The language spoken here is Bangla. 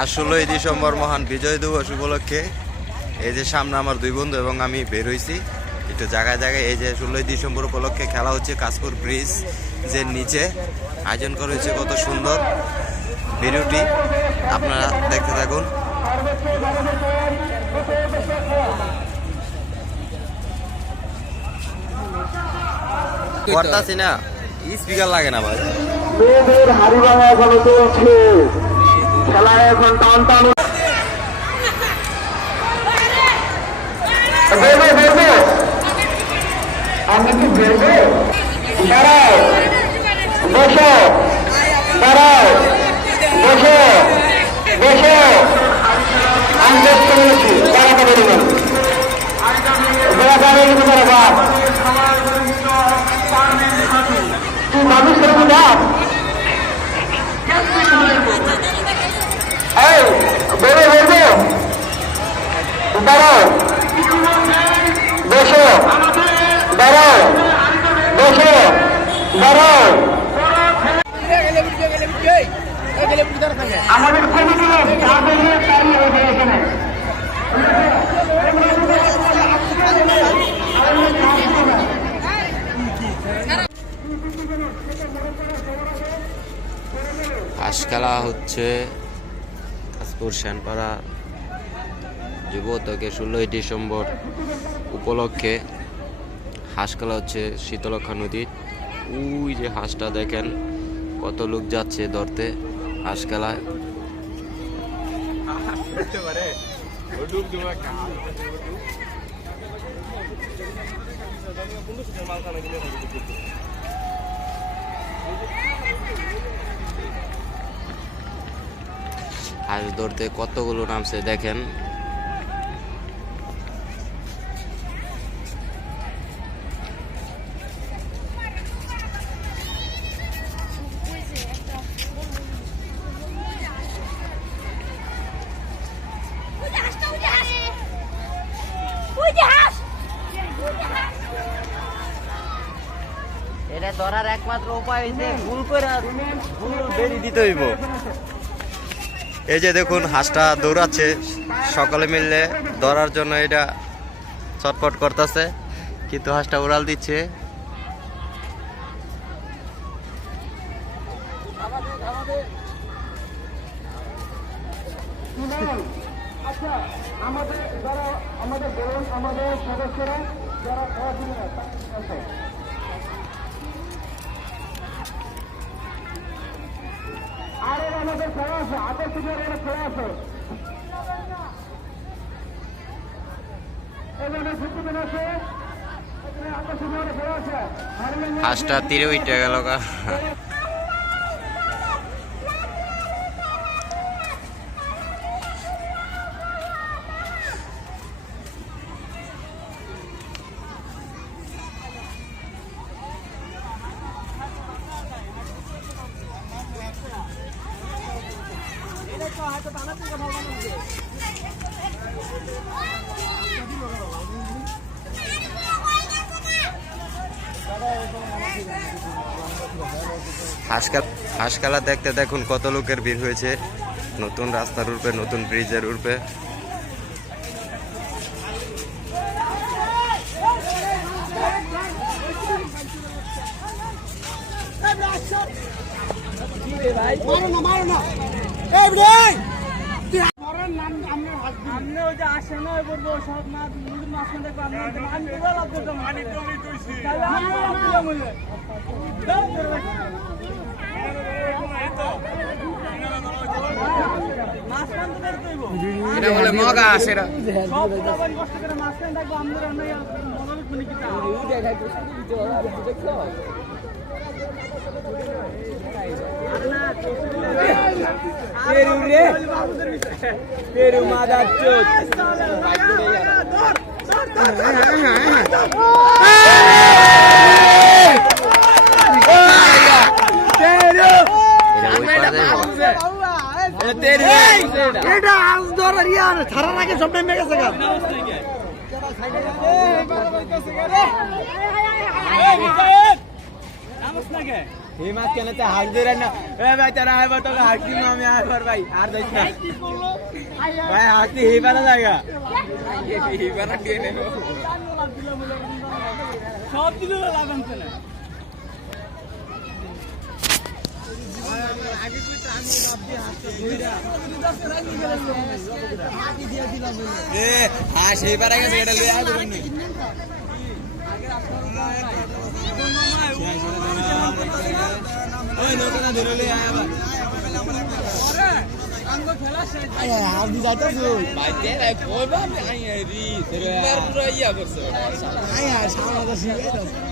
আর 16ই ডিসেম্বর মহান বিজয় দিবস উপলক্ষে এই যে সামনে আমার দুই বন্ধু এবং আমি বের হয়েছি একটু জায়গায় জায়গায়। এই যে 16ই ডিসেম্বর উপলক্ষে খেলা হচ্ছে কাশপুর ব্রিজ যে নিচে আয়োজন করা হয়েছে, কত সুন্দর ভিডিওটি আপনারা দেখতে থাকুন। করতাছি না, স্পিকার লাগে না ভাই। মেয়েদের হাড়িভাঙা এখনো চলছে, খেলা এখন টান টান। আমি কি বেরবো? দাঁড়াও, বসো, দাঁড়াও, বসো, বসো। আমি দেখতে পেরেছি দাঁড়াতে পারিবেন, বেড়াতে কিন্তু তারা বাপ তুই মানুষ করবি না। এই বেরো বেরবো, দাঁড়াও, বসো, দাঁড়াও, বসো, দাঁড়াও। আমাদের কমিটি এখানে হাঁস খেলা হচ্ছে কাশপুর শ্যানপাড়া যুবতকে 16ই ডিসেম্বর উপলক্ষে হাঁস খেলা হচ্ছে শীতলক্ষা নদীর। ওই যে হাঁসটা দেখেন, কত লোক যাচ্ছে ধরতে হাঁস খেলায়। হাঁস ধরতে কতগুলো নামছে দেখেন। এটা ধরার একমাত্র উপায় হইছে ভুল করে বেরি দিতে হইব। এই যে দেখুন হাঁসটা দৌড়াচ্ছে, সকলে মিলে ধরার জন্য এটা ছটফট করতেছে, কিন্তু হাঁসটা উড়াল দিচ্ছে। আচ্ছা, আমাদের যারা আমাদের বলুন, আমাদের সদস্যরা যারা আরে আমাদের খেলা আছে, আদর্শ খেলা আছে, এখানে ফুটবল আছে, আদর্শ খেলা আছে। হাঁসটা তীরে উঠে গেল গা। হাঁস খেলা দেখতে দেখুন কত লোকের ভিড় হয়েছে নতুন রাস্তার উপরে, নতুন ব্রিজের উপরে। এটা বলে মগা আছে এটা পেরু মাদার চোদ এটা আজ ধরার ইয়ার ছাড়ার আগে সব নেমে গেছে গা এই মাছ কেন তা হাক ধরে না এ ভাই তারা আইবা তোকে হাক দিম আমি আইবার ভাই আর যাইস না ভাই হাক দি এই পারা জায়গা এই পারা দিয়ে নে সব দিলে লাভ আনছে না আগে কই আমি লাভ দিয়ে হাসতে বইরা হাতি দিয়ে দিলাম এ হ্যাঁ সেই পারা গেছে এটা লইয়া দেবেন না ওই নতুন ধরে লই আয় আবার আরে আঙ্গো খেলা শেষ আয় হাত দি যাইতাছ ভাই তেরা কইবা আমি আই রি তেরা পুরো ইয়া করছ আয় সামনে তো শিখাইতাছ